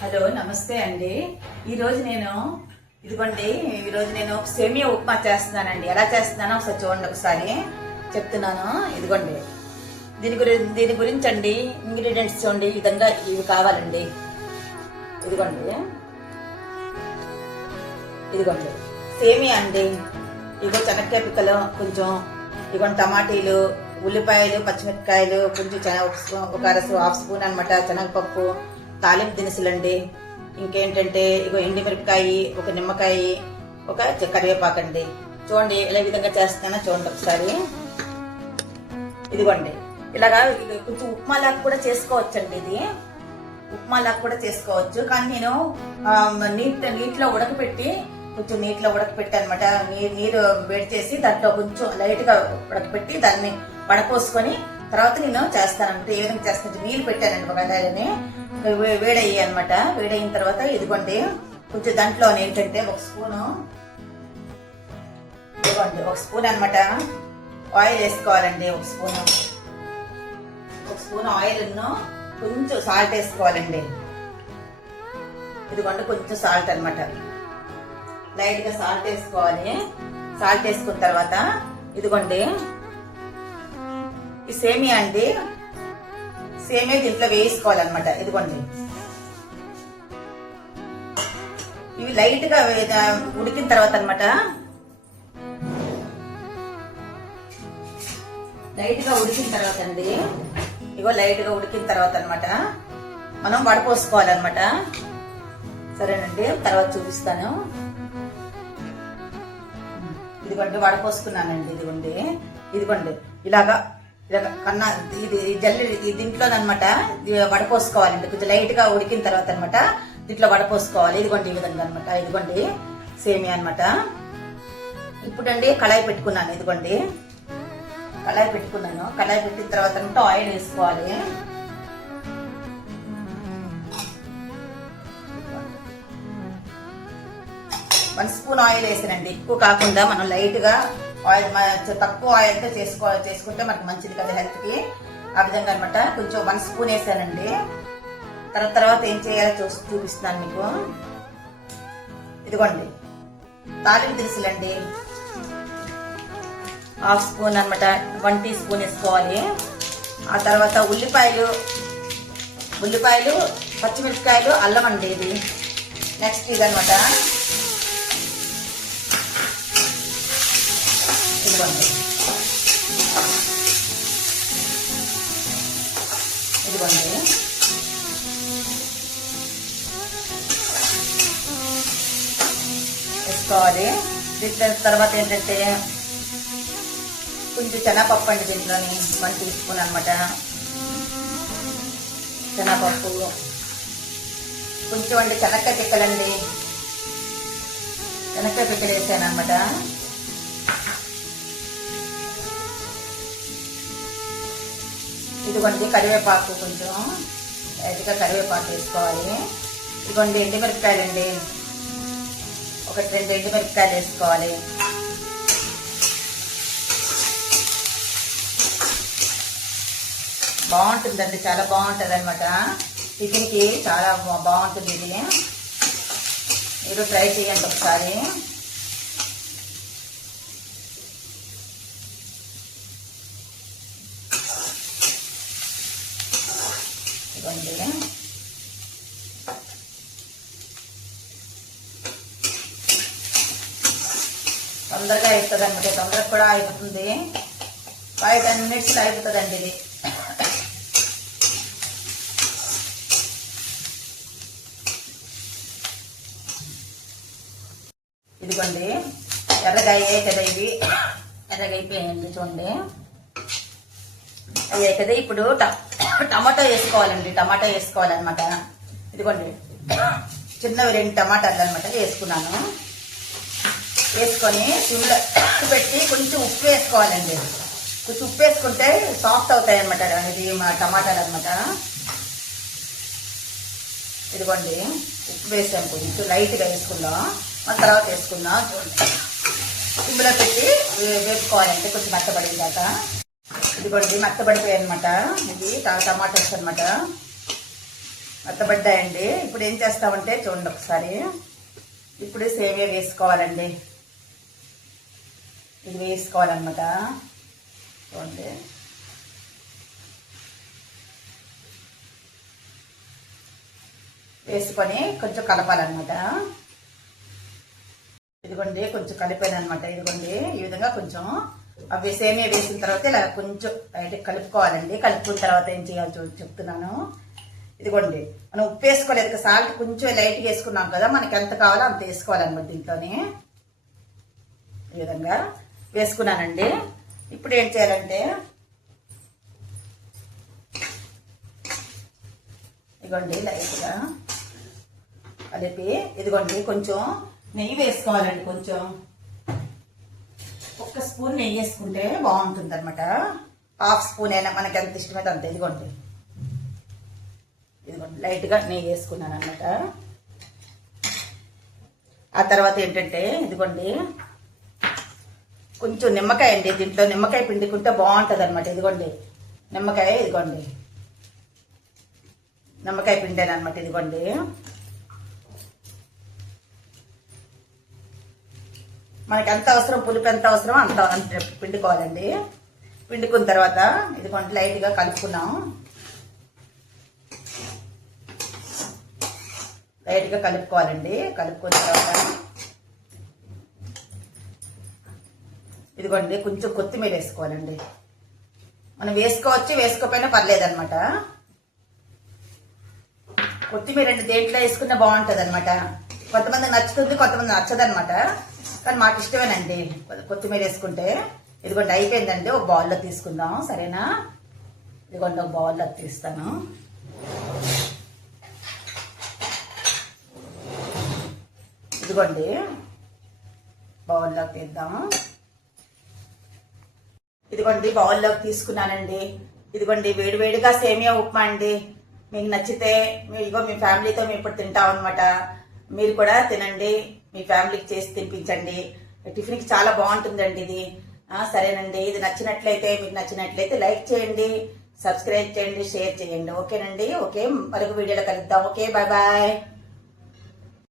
Hello నమస్తే అండి. ఈరోజు నేను సేమియా ఉప్మా చేస్తున్నానండి. ఎలా చేస్తున్నానో ఒకసారి చూడండి. ఒకసారి చెప్తున్నాను. ఇదిగోండి, దీని గురించి అండి ఇంగ్రీడియంట్స్ చూడండి. ఈ విధంగా ఇవి కావాలండి. ఇదిగోండి సేమియా అండి. ఇదిగో చెనక్కాయ పిక్కలు కొంచెం, ఇదిగోండి టమాటీలు, ఉల్లిపాయలు, పచ్చిమిరపకాయలు కొంచెం, ఒక హాఫ్ స్పూన్ అనమాట శనగపప్పు, తాలింపు దినుసులండి. ఇంకేంటంటే ఇగో ఎండుమిరపకాయ, ఒక నిమ్మకాయ, ఒక కరివేపాకండి. చూడండి ఎలా విధంగా చేస్తానో చూడండి ఒకసారి. ఇదిగోండి ఇలాగా కొంచెం ఉప్మాలాగా కూడా చేసుకోవచ్చండి. ఇది ఉప్మాలాగా కూడా చేసుకోవచ్చు. కానీ నేను నీటిలో ఉడకపెట్టి అనమాట. నీరు వేడి చేసి దాంట్లో కొంచెం లైట్ గా ఉడకపెట్టి దాన్ని వడపోసుకొని తర్వాత నేను చేస్తానంటే ఏ విధంగా చేస్తాను. నీళ్ళు పెట్టానండి ఒక గంటని వేడయ్యాయి అనమాట. వేడయిన తర్వాత ఇదిగోండి కొంచెం దాంట్లో ఏంటంటే ఒక స్పూన్ అనమాట ఆయిల్ వేసుకోవాలండి. ఒక స్పూన్ ఆయిల్ కొంచెం సాల్ట్ వేసుకోవాలండి. ఇదిగోండి కొంచెం సాల్ట్ అనమాట, లైట్ గా సాల్ట్ వేసుకోవాలి. సాల్ట్ వేసుకున్న తర్వాత ఇదిగోండి ఈ సేమియా అండి, సేమియా దీంట్లో వేసుకోవాలన్నమాట. ఇదిగోండి ఇవి లైట్ గా ఉడికిన తర్వాత అనమాట, లైట్ గా ఉడికిన తర్వాత అండి, లైట్ గా ఉడికిన తర్వాత అనమాట మనం వడపోసుకోవాలన్నమాట. సరేనండి, తర్వాత చూపిస్తాను. ఇదిగోండి వడపోసుకున్నానండి. ఇదిగోండి ఇలాగా కన్నా ఇది జల్లి దీంట్లోనమాట వడపోసుకోవాలండి. కొంచెం లైట్ గా ఉడికిన తర్వాత అనమాట దీంట్లో వడపోసుకోవాలి. ఇదిగోండి ఈ విధంగా అనమాట. ఇదిగోండి సేమియా అనమాట. ఇప్పుడండి కళాయి పెట్టుకున్నాను. ఇదిగోండి కళాయి పెట్టిన తర్వాత అనమాట ఆయిల్ వేసుకోవాలి. 1 స్పూన్ ఆయిల్ వేసానండి. ఎక్కువ కాకుండా మనం లైట్ గా ఆయిల్, తక్కువ ఆయిల్ తో చేసుకుంటే మనకు మంచిది కదా హెల్త్ కి. ఆ విధంగా అనమాట కొంచెం 1 స్పూన్ వేసానండి. తర్వాత ఏం చేయాలో చూపిస్తున్నాను మీకు. ఇదిగోండి తాలింపు దినుసులండి, హాఫ్ స్పూన్ అనమాట, 1 టీ స్పూన్ వేసుకోవాలి. ఆ తర్వాత ఉల్లిపాయలు, పచ్చిమిరపకాయలు, అల్లం అండి. ఇది నెక్స్ట్ ఇదనమాట. ఇదిగోండి వేసుకోవాలి. తర్వాత ఏంటంటే కొంచెం శనగపప్పు అండి. దీంట్లోని 1 టీ స్పూన్ అనమాట శనగపప్పు. కొంచెం అండి శనక్కాయ పిక్కలండి, శనక్కాయ పిక్కలు వేసాను అనమాట. ఇదిగోండి కరివేపాకు, కొంచెం లైట్గా కరివేపాకు వేసుకోవాలి. ఇదిగోండి ఎండుమిరపకాయలండి, 2 ఎండుమిరపకాయలు వేసుకోవాలి. బాగుంటుందండి, చాలా బాగుంటుంది అనమాట. టిఫిన్ కి చాలా బాగుంటుంది. ఇది మీరు ట్రై చేయండి ఒకసారి. తొందరగా అయిపోతుంది అనమాట. తొందరగా కూడా అయిపోతుంది. 5-10 minutes అయిపోతుందండి ఇది. ఇదిగోండి ఎర్రగా అయ్యాయి కదా, ఇవి ఎర్రగా అయిపోయాయండి. చూడండి అయ్యాయి కదా. ఇప్పుడు టమాటో వేసుకోవాలండి. టమాటా వేసుకోవాలన్నమాట. ఇదిగోండి చిన్నవి 2 టమాటాలు అనమాట వేసుకున్నాను. వేసుకొని సిమ్లో పెట్టి కొంచెం ఉప్పు వేసుకోవాలండి. కొంచెం ఉప్పు వేసుకుంటే సాఫ్ట్ అవుతాయి అనమాట ఇది టమాటాలు అనమాట. ఇదిగోండి ఉప్పు వేసాను, కొంచెం లైట్గా వేసుకుందాం, మళ్ళీ తర్వాత వేసుకుందాం. చూడండి సిమ్లో పెట్టి వేసుకోవాలంటే కొంచెం మెత్తబడిన దాకా. ఇదిగోండి మెత్తబడిపోయాయి అనమాట. ఇది టమాటాస్ అనమాట. మెత్తబడ్డాయండి. ఇప్పుడు ఏం చేస్తామంటే చూడండి ఒకసారి. ఇప్పుడు సేమియా వేసుకోవాలండి. ఇది వేసుకోవాలన్నమాట. చూడండి, వేసుకొని కొంచెం కలపాలన్నమాట. ఇదిగోండి కొంచెం కలిపాను అనమాట. ఇదిగోండి ఈ విధంగా కొంచెం అవి సేమియా వేసిన తర్వాత ఇలా కొంచెం లైట్గా కలుపుకోవాలండి. కలుపుకున్న తర్వాత ఏం చేయాలో చెప్తున్నాను. ఇదిగోండి మనం ఉప్పు వేసుకోలేదు కదా, సాల్ట్ కొంచెం లైట్గా వేసుకున్నాం కదా, మనకి ఎంత కావాలో అంత వేసుకోవాలన్నమాట. దీంట్లోనే ఈ విధంగా వేసుకున్నానండి. ఇప్పుడు ఏం చేయాలంటే ఇదిగోండి లైట్గా కలిపి ఇదిగోండి కొంచెం నెయ్యి వేసుకోవాలండి. కొంచెం ఒక్క స్పూన్ నెయ్యి వేసుకుంటే బాగుంటుంది అనమాట. హాఫ్ స్పూన్ అయినా మనకి ఎంత ఇష్టమైతే అంత. ఇదిగోండి లైట్గా నెయ్యి వేసుకున్నాను అనమాట. ఆ తర్వాత ఏంటంటే ఇదిగోండి కొంచెం నిమ్మకాయ అండి. దీంట్లో నిమ్మకాయ పిండుకుంటే బాగుంటుంది అనమాట. ఇదిగోండి నిమ్మకాయ, ఇదిగోండి నిమ్మకాయ పిండాను అనమాట. ఇదిగోండి మనకి ఎంత అవసరం, పులుపు ఎంత అవసరమో అంత పిండుకోవాలండి. పిండుకున్న తర్వాత ఇదిగోండి లైట్గా కలుపుకున్నాం. లైట్గా కలుపుకోవాలండి. కలుపుకున్న తర్వాత ఇదిగోండి కొంచెం కొత్తిమీర వేసుకోవాలండి. మనం వేసుకోవచ్చు, వేసుకోకపోయినా పర్లేదన్నమాట. కొత్తిమీర అండి దేంట్లో వేసుకున్నా బాగుంటుంది అనమాట. కొంతమంది నచ్చుతుంది, కొంతమంది నచ్చదనమాట. కానీ మాకు ఇష్టమేనండి కొత్తిమీర వేసుకుంటే. ఇదిగోండి అయిపోయిందండి. ఒక బౌల్లో తీసుకుందాం, సరేనా? ఇదిగోండి ఒక బౌల్లో తీస్తాను. ఇదిగోండి బౌల్లోకి తీద్దాము. ఇదిగోండి బౌల్లోకి తీసుకున్నానండి. ఇదిగోండి వేడివేడిగా సేమియా ఉప్మా అండి. మీకు నచ్చితే ఇదిగో మీ ఫ్యామిలీతో మేము ఇప్పుడు తింటాం అనమాట. మీరు కూడా తినండి, మీ ఫ్యామిలీకి చేసి తినిపించండి. టిఫిన్కి చాలా బాగుంటుందండి ఇది. సరేనండి, ఇది నచ్చినట్లయితే, మీకు నచ్చినట్లయితే లైక్ చేయండి, సబ్స్క్రైబ్ చేయండి, షేర్ చేయండి. ఓకేనండి. ఓకే, మరొక వీడియోలో కలుద్దాం. Okay, bye bye.